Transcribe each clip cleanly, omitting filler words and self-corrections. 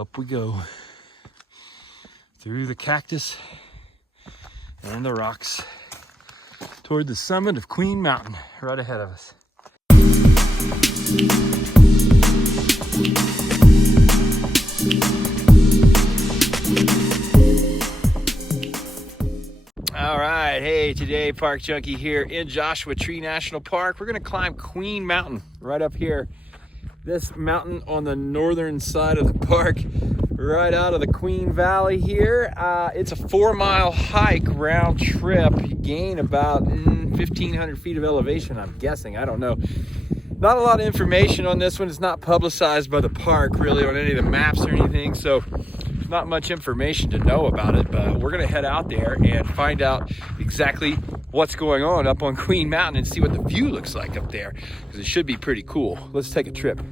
Up we go. Through the cactus and the rocks toward the summit of Queen Mountain right ahead of us. All right, hey, today Park Junkie here in Joshua Tree National Park. We're gonna climb Queen Mountain right up here. This mountain on the northern side of the park, right out of the Queen Valley here. It's a 4-mile hike round trip. You gain about 1,500 feet of elevation, I'm guessing. I don't know. Not a lot of information on this one. It's not publicized by the park really on any of the maps or anything, so not much information to know about it, but we're gonna head out there and find out exactly what's going on up on Queen Mountain and see what the view looks like up there, because it should be pretty cool. Let's take a trip.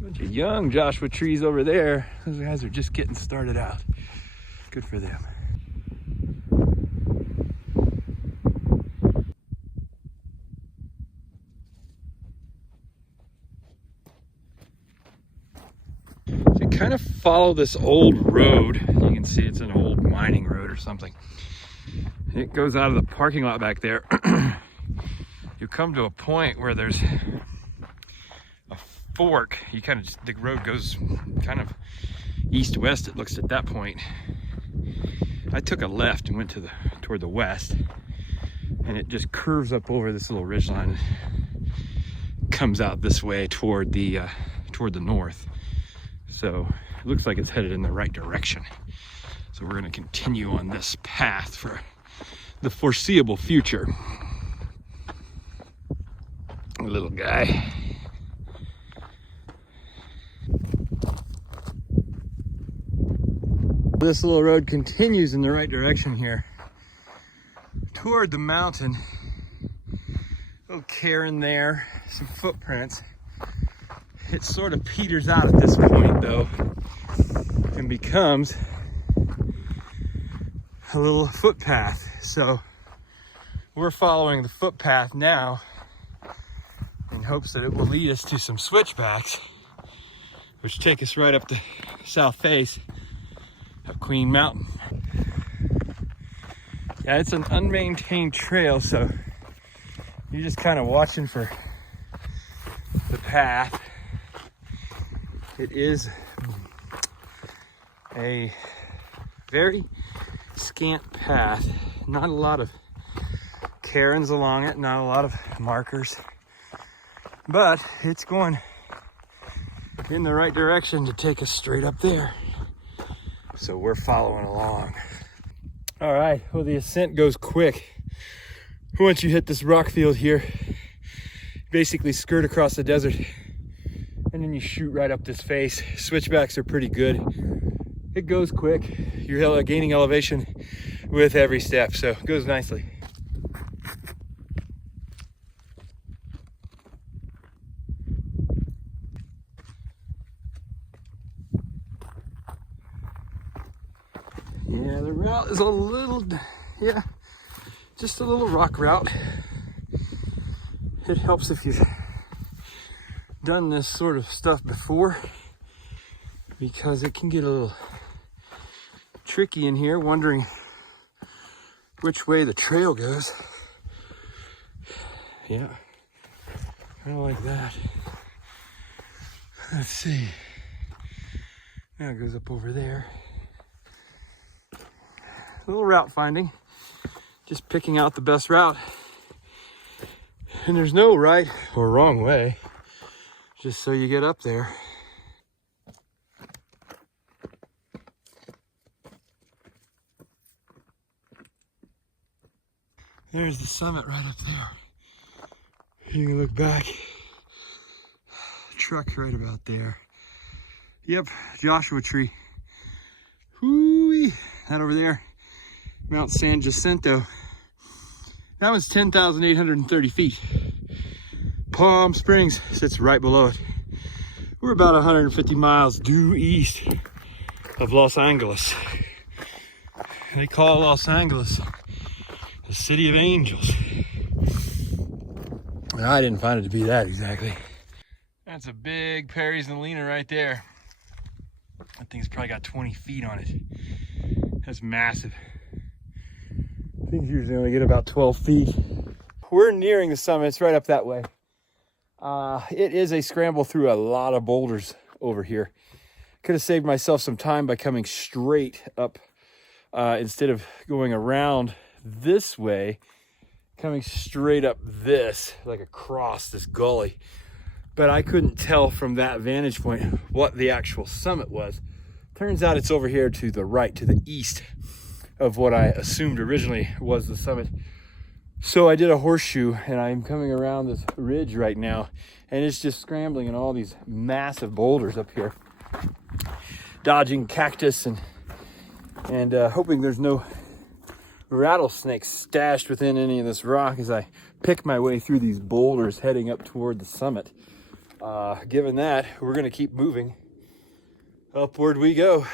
Bunch of young Joshua trees over there. Those guys are just getting started out. Good for them. Kind of follow this old road. You can see it's an old mining road or something. It goes out of the parking lot back there. You come to a point where there's a fork. You kind of just, the road goes kind of east-west, it looks at that point. I took a left and went toward the west, and it just curves up over this little ridgeline and comes out this way toward the north. So it looks like it's headed in the right direction. So we're going to continue on this path for the foreseeable future. Little guy. This little road continues in the right direction here toward the mountain. A little cairn there, some footprints. It sort of peters out at this point though and becomes a little footpath. So we're following the footpath now in hopes that it will lead us to some switchbacks, which take us right up the south face of Queen Mountain. Yeah, it's an unmaintained trail, so you're just kind of watching for the path. It is a very scant path, not a lot of cairns along it, not a lot of markers, but it's going in the right direction to take us straight up there. So we're following along. All right, well, the ascent goes quick. Once you hit this rock field here, you basically skirt across the desert and then you shoot right up this face. Switchbacks are pretty good. It goes quick. You're gaining elevation with every step, so it goes nicely. Yeah, the route is a little, just a little rock route. It helps if you've done this sort of stuff before, because it can get a little tricky in here, wondering which way the trail goes. Yeah, kind of like that. Let's see. Now it goes up over there. A little route finding, just picking out the best route. And there's no right or wrong way, just so you get up there. There's the summit right up there. You can look back. Truck right about there. Yep, Joshua Tree. Whoo-wee. That over there, Mount San Jacinto. That one's 10,830 feet. Palm Springs sits right below it. We're about 150 miles due east of Los Angeles. They call Los Angeles the city of angels. I didn't find it to be that exactly. That's a big Perry's and Lena right there. That thing's probably got 20 feet on it. That's massive. Things usually only get about 12 feet. We're nearing the summit. It's right up that way. It is a scramble through a lot of boulders over here. Could have saved myself some time by coming straight up instead of going around this way, coming straight up this, like across this gully. But I couldn't tell from that vantage point what the actual summit was. Turns out it's over here to the right, to the east of what I assumed originally was the summit. So I did a horseshoe and I'm coming around this ridge right now, and it's just scrambling in all these massive boulders up here, dodging cactus and hoping there's no rattlesnakes stashed within any of this rock as I pick my way through these boulders heading up toward the summit. Given that, we're gonna keep moving. Upward we go.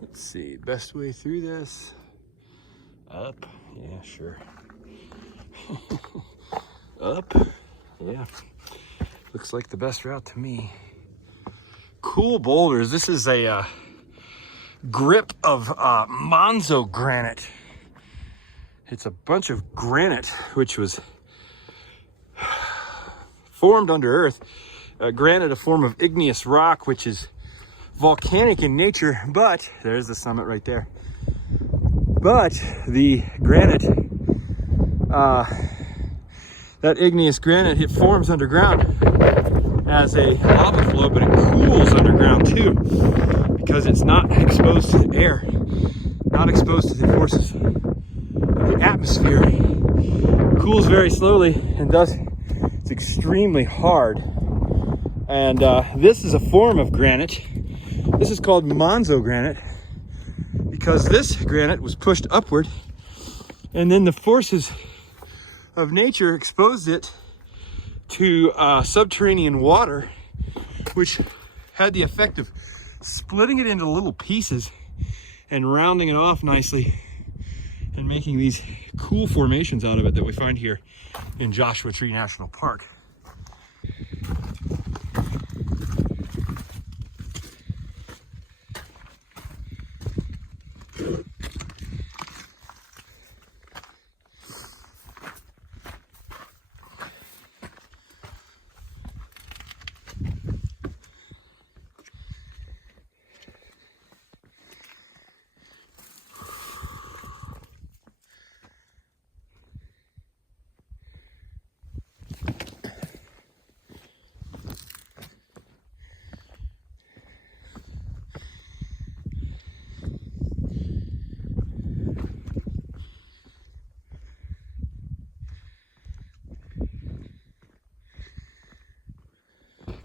Let's see, best way through this. Up, yeah, sure. Up, yeah. Looks like the best route to me. Cool boulders. This is a grip of Monzo granite. It's a bunch of granite which was formed under earth. Granite, a form of igneous rock, which is volcanic in nature, but there's the summit right there. But the granite, that igneous granite, it forms underground as a lava flow, but it cools underground too, because it's not exposed to the air, not exposed to the forces of the atmosphere. It cools very slowly, and thus it's extremely hard. And this is a form of granite. This is called Monzo granite because this granite was pushed upward, and then the forces of nature exposed it to subterranean water, which had the effect of splitting it into little pieces and rounding it off nicely and making these cool formations out of it that we find here in Joshua Tree National Park.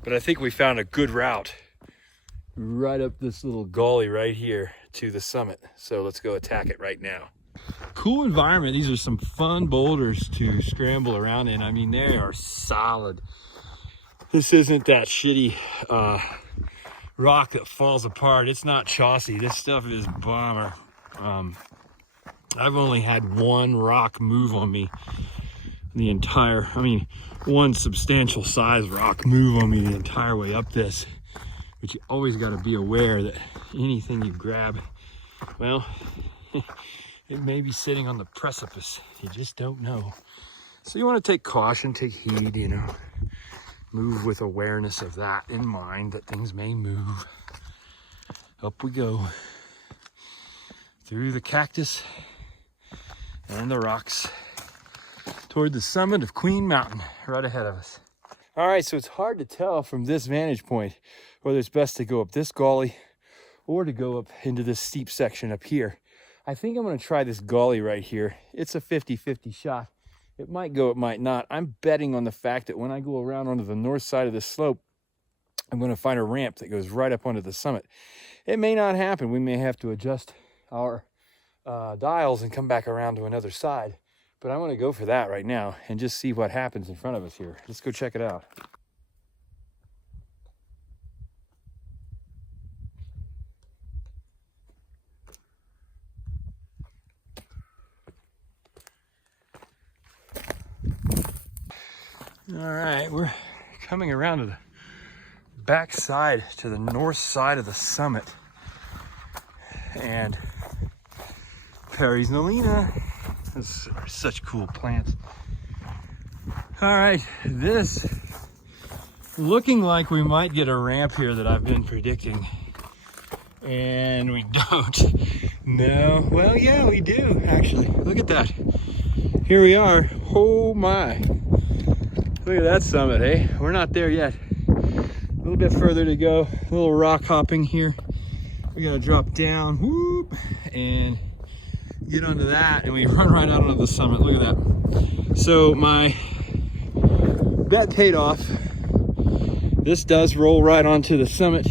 But I think we found a good route right up this little gully right here to the summit. So let's go attack it right now. Cool environment. These are some fun boulders to scramble around in. I mean, they are solid. This isn't that shitty rock that falls apart. It's not chossy. This stuff is bomber. I've only had one rock move on me the entire, one substantial size rock move on me the entire way up this. But you always got to be aware that anything you grab, well, it may be sitting on the precipice. You just don't know. So you want to take caution, take heed, you know. Move with awareness of that in mind, that things may move. Up we go. Through the cactus and the rocks toward the summit of Queen Mountain right ahead of us. All right, so it's hard to tell from this vantage point whether it's best to go up this gully or to go up into this steep section up here. I think I'm gonna try this gully right here. It's a 50-50 shot. It might go, it might not. I'm betting on the fact that when I go around onto the north side of this slope, I'm gonna find a ramp that goes right up onto the summit. It may not happen. We may have to adjust our dials and come back around to another side. But I'm gonna go for that right now and just see what happens in front of us here. Let's go check it out. All right, we're coming around to the back side, to the north side of the summit. And Perry's Nolina. Those are such cool plants. All right, this looking like we might get a ramp here that I've been predicting. And we don't. No, well, yeah, we do actually. Look at that. Here we are. Oh my. Look at that summit, eh? We're not there yet. A little bit further to go. A little rock hopping here. We gotta drop down, whoop, and get onto that, and we run right out onto the summit. Look at that. So my bet paid off. This does roll right onto the summit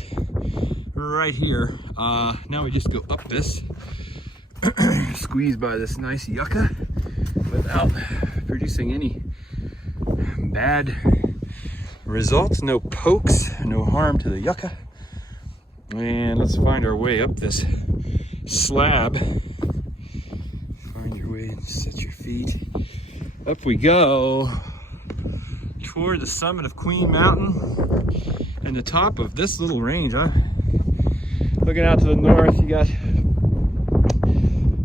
right here. Now we just go up this, squeeze by this nice yucca without producing any bad results, no pokes, no harm to the yucca. And let's find our way up this slab. Find your way and set your feet. Up we go toward the summit of Queen Mountain and the top of this little range, huh? Looking out to the north, you got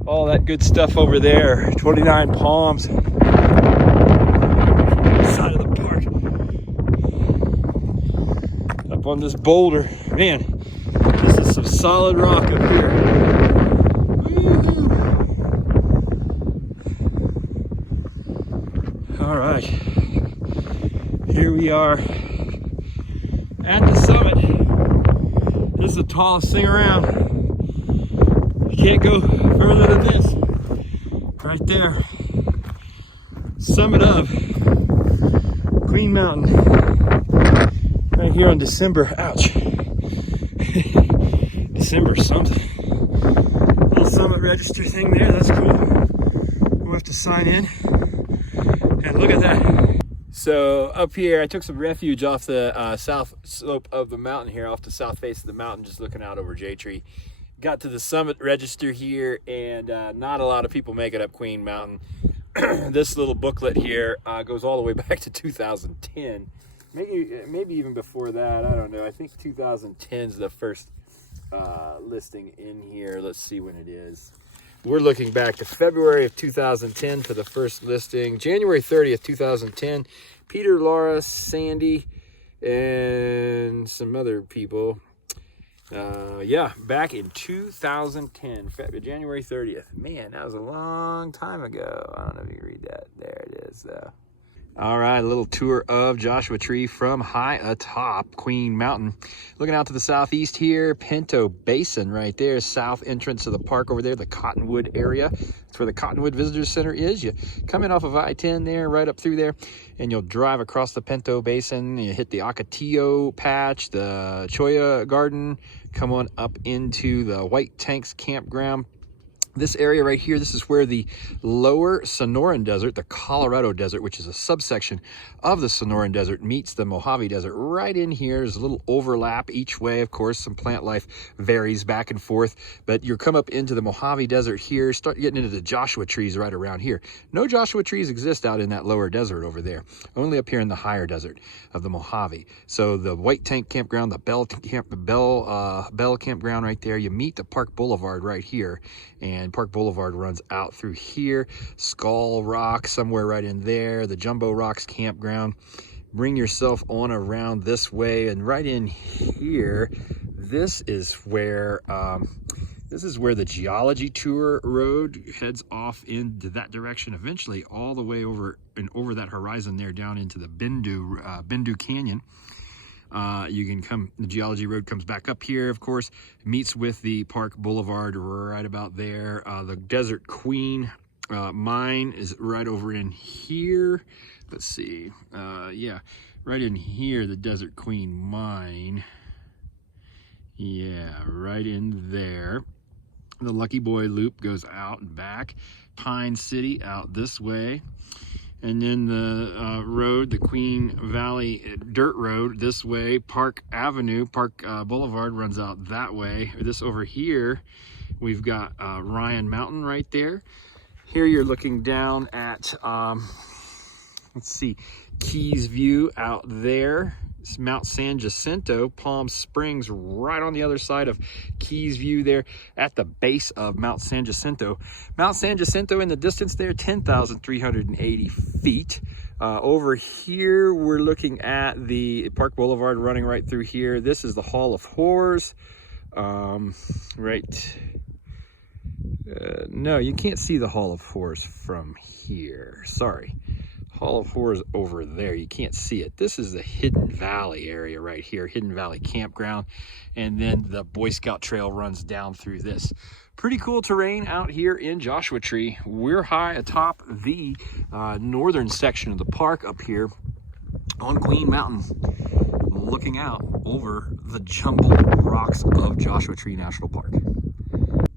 all that good stuff over there. 29 palms. Side of the park. Up on this boulder. Man, this is some solid rock up here. Woo-hoo. All right. Here we are at the summit. This is the tallest thing around. You can't go further than this. Right there. Summit of Queen Mountain. Right here on December, ouch. December something. Little summit register thing there, that's cool. We'll have to sign in. And look at that. So up here, I took some refuge off the south slope of the mountain here, off the south face of the mountain, just looking out over J Tree. Got to the summit register here, and not a lot of people make it up Queen Mountain. This little booklet here goes all the way back to 2010. Maybe even before that, I don't know. I think 2010 is the first listing in here. Let's see when it is. We're looking back to February of 2010 for the first listing. January 30th, 2010. Peter, Laura, Sandy, and some other people. Yeah, back in 2010, January 30th. Man, that was a long time ago. I don't know if you can read that. There it is, though. All right, a little tour of Joshua Tree from high atop Queen Mountain. Looking out to the southeast here, Pinto Basin right there, south entrance of the park over there, the Cottonwood area. That's where the Cottonwood Visitor Center is. You come in off of I-10 there, right up through there, and you'll drive across the Pinto Basin. You hit the Ocotillo Patch, the Cholla Garden, come on up into the White Tanks Campground. This area right here, this is where the lower Sonoran Desert, the Colorado Desert, which is a subsection of the Sonoran Desert, meets the Mojave Desert. Right in here, there's a little overlap each way. Of course, some plant life varies back and forth, but you come up into the Mojave Desert here, start getting into the Joshua trees right around here. No Joshua trees exist out in that lower desert over there, only up here in the higher desert of the Mojave. So the White Tank Campground, the Bell Campground right there, you meet the Park Boulevard right here, and Park Boulevard runs out through here. Skull Rock somewhere right in there, the Jumbo Rocks Campground. Bring yourself on around this way, and right in here, this is where the Geology Tour Road heads off into that direction, eventually all the way over and over that horizon there down into the Bindu Canyon. You can come, the Geology Road comes back up here, of course, meets with the Park Boulevard right about there. The Desert Queen mine is right over in here. Let's see. Yeah, right in here, the Desert Queen mine. Yeah, right in there. The Lucky Boy Loop goes out and back. Pine City out this way. And then the road, the Queen Valley Dirt Road this way. Park Avenue, Park Boulevard runs out that way. This over here, we've got Ryan Mountain right there. Here you're looking down at, let's see, Keys View out there. It's Mount San Jacinto, Palm Springs, right on the other side of Keys View there at the base of Mount San Jacinto. Mount San Jacinto in the distance there, 10,380 feet. Over here, we're looking at the Park Boulevard running right through here. This is the Hall of Horrors. No, you can't see the Hall of Horrors from here. Sorry. Hall of Horrors over there. You can't see it. This is the Hidden Valley area right here. Hidden Valley Campground. And then the Boy Scout Trail runs down through this. Pretty cool terrain out here in Joshua Tree. We're high atop the northern section of the park up here on Queen Mountain, looking out over the jumbled rocks of Joshua Tree National Park.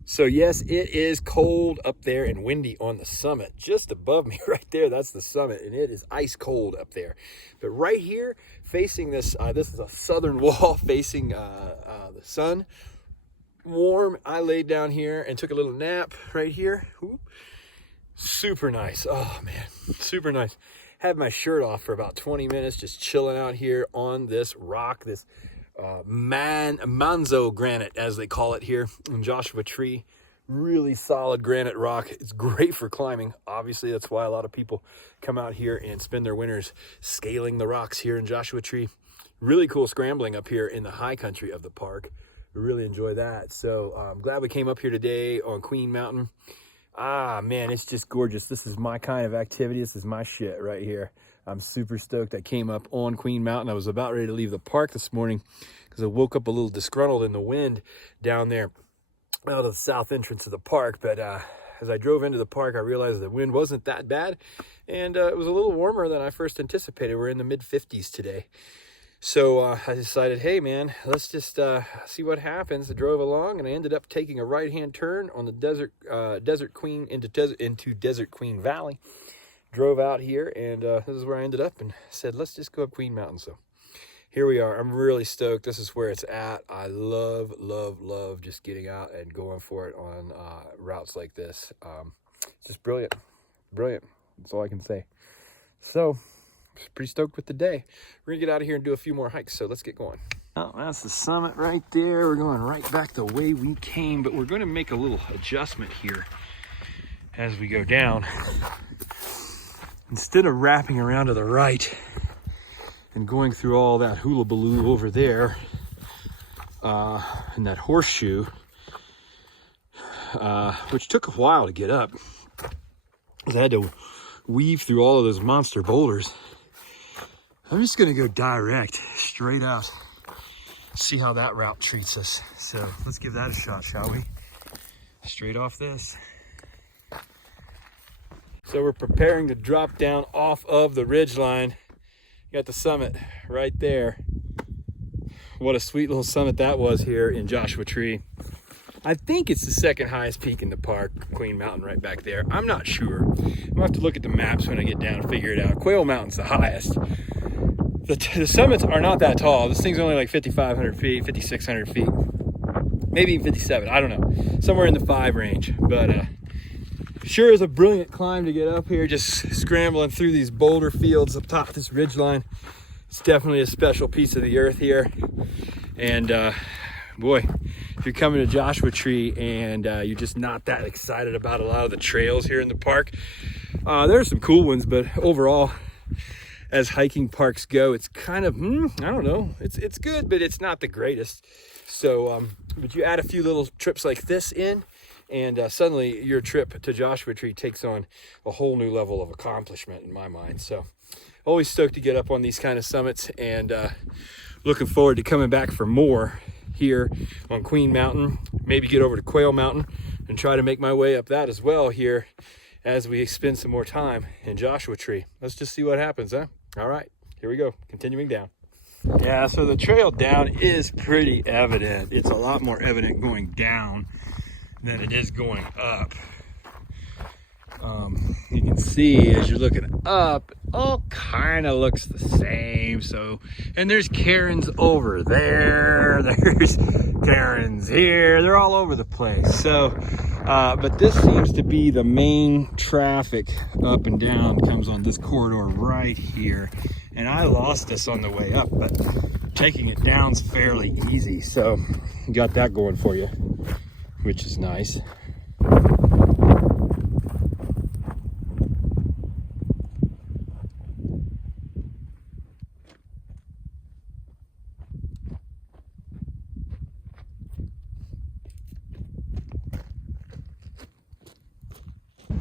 So yes, it is cold up there and windy on the summit. Just above me right there, that's the summit, and it is ice cold up there. But right here, facing this, this is a southern wall facing the sun. Warm. I laid down here and took a little nap right here. Ooh. Super nice. Oh man, super nice. Had my shirt off for about 20 minutes, just chilling out here on this rock, this manzo granite, as they call it here in Joshua Tree. Really solid granite rock. It's great for climbing. Obviously, that's why a lot of people come out here and spend their winters scaling the rocks here in Joshua Tree. Really cool scrambling up here in the high country of the park. We really enjoy that. So I'm glad we came up here today on Queen Mountain. Ah, man, it's just gorgeous. This is my kind of activity. This is my shit right here. I'm super stoked I came up on Queen Mountain. I was about ready to leave the park this morning because I woke up a little disgruntled in the wind down there out of the south entrance of the park. But as I drove into the park, I realized the wind wasn't that bad. And it was a little warmer than I first anticipated. We're in the mid-50s today. So I decided, hey man, let's just see what happens. I drove along and I ended up taking a right-hand turn on the Desert Queen into Desert Queen Valley. Drove out here and this is where I ended up and said, let's just go up Queen Mountain. So here we are. I'm really stoked. This is where it's at. I love just getting out and going for it on routes like this. Just brilliant. That's all I can say. So pretty stoked with the day. We're gonna get out of here and do a few more hikes, so let's get going. Oh, that's the summit right there. We're going right back the way we came, but we're going to make a little adjustment here as we go down. Instead of wrapping around to the right and going through all that hullabaloo over there and that horseshoe, which took a while to get up because I had to weave through all of those monster boulders. I'm just gonna go direct, straight out, see how that route treats us. So let's give that a shot, shall we? Straight off this. So we're preparing to drop down off of the ridge line. Got the summit right there. What a sweet little summit that was here in Joshua Tree. I think it's the second highest peak in the park, Queen Mountain right back there. I'm not sure. I'm gonna have to look at the maps when I get down and figure it out. Quail Mountain's the highest. The summits are not that tall. This thing's only like 5,500 feet, 5,600 feet, maybe even 57. I don't know, somewhere in the 5 range. But sure is a brilliant climb to get up here, just scrambling through these boulder fields up top this ridge line. It's definitely a special piece of the earth here. And boy, if you're coming to Joshua Tree and you're just not that excited about a lot of the trails here in the park, there are some cool ones, but overall, as hiking parks go, it's kind of, I don't know, it's good, but it's not the greatest. So, but you add a few little trips like this in, and suddenly your trip to Joshua Tree takes on a whole new level of accomplishment in my mind. So, always stoked to get up on these kind of summits, and looking forward to coming back for more here on Queen Mountain. Maybe get over to Quail Mountain and try to make my way up that as well here as we spend some more time in Joshua Tree. Let's just see what happens, huh? All right, here we go, continuing down. Yeah, so the trail down is pretty evident. It's a lot more evident going down than it is going up. You can see as you're looking up, it all kind of looks the same. So, and there's cairns over there, there's cairns here, they're all over the place. So, but this seems to be the main traffic up and down comes on this corridor right here. And I lost this on the way up, but taking it down's fairly easy. So you got that going for you, which is nice.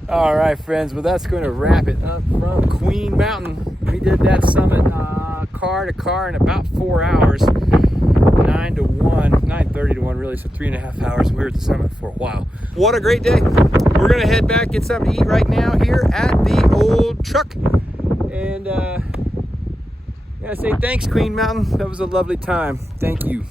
All right, friends, well, that's going to wrap it up from Queen Mountain. We did that summit car to car in about 4 hours, 9 to 1, 9:30 to 1 really, so 3.5 hours. We were at the summit for a while. What a great day. We're going to head back, get something to eat right now here at the old truck. And I say thanks, Queen Mountain. That was a lovely time. Thank you.